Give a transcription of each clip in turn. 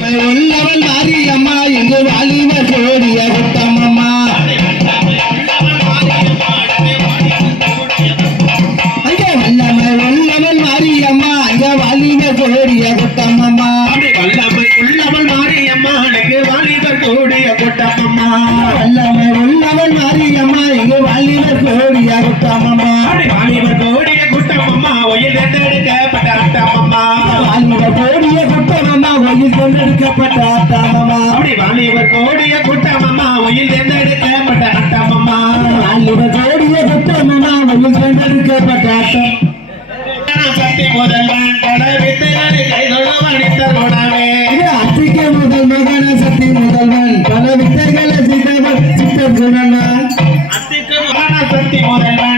உள்ளவன் மாரியம்மா இங்கு வாலிப ஜோடிய உத்தமம்மா அங்கே வல்லமை உள்ளவன் மாரியம்மா அங்கே வாலிப ஜோடிய உத்தமம்மா வல்லமை உள்ளவன் மாரியம்மா அங்கே வாலிப ஜோடிய உத்தமம்மா வல்லமை உள்ளவன் மாரியம்மா இங்கு வாலிப ஜோடிய உத்தமம்மா தேர்ந்தெடுக்கப்பட்ட அத்தாமம்மா அப்படி வாலிபர் கோடிய குட்டமம்மா உயிர் தேர்ந்தெடுக்கப்பட்ட அத்தாமம்மா வாலிபர் கோடிய குட்டமம்மா உயிர் தேர்ந்தெடுக்கப்பட்ட அத்தம் சக்தி முதல்வன் பல வித்தைகளை கைதொழ மனித குணமே அத்திக்க முதல் மகன சக்தி முதல்வன். பல வித்தைகளை சித்தவர் சித்த குணமா அத்திக்க மகன சக்தி முதல்வன்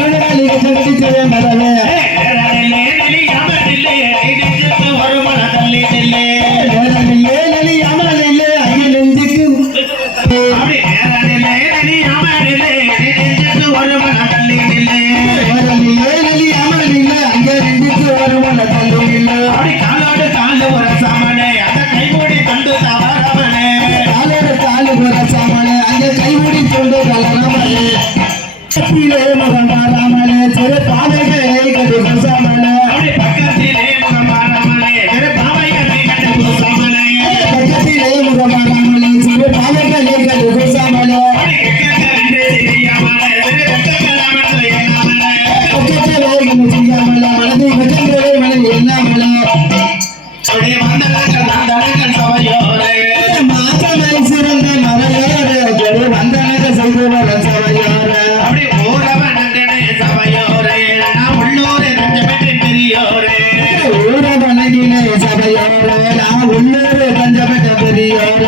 வெற்றி செய்ய மரவே yeah.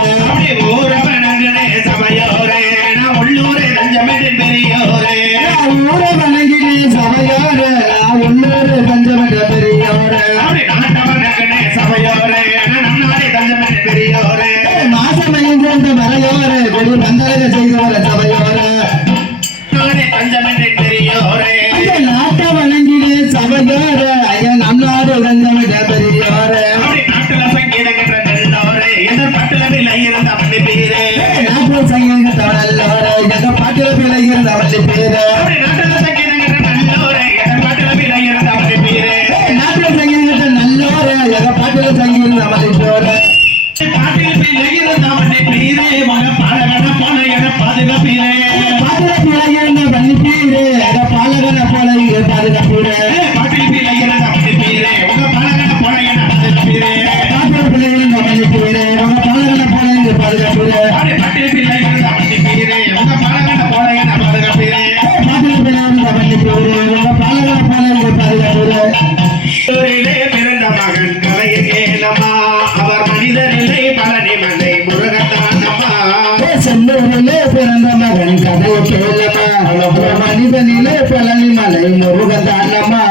மனிதனிலே பழனி மலை முருகன் தானம்மா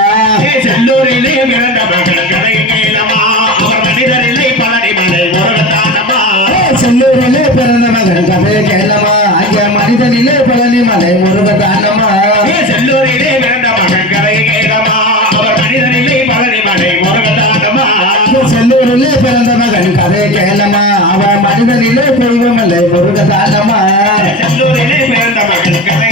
செல்லூரிலே பிறந்த மகன் கதை கேளமா. அவர் மனிதனிலே பழனி மலை முருகன் தானம்மா செல்லூரிலே பிறந்த மகன் கதை கேளமா. அங்கே மனிதனிலே பழனி மலை முருகன் தானம்மா செல்லூரிலே பிறந்த மகன் செல்லூரிலே பிறந்த மகன் கதை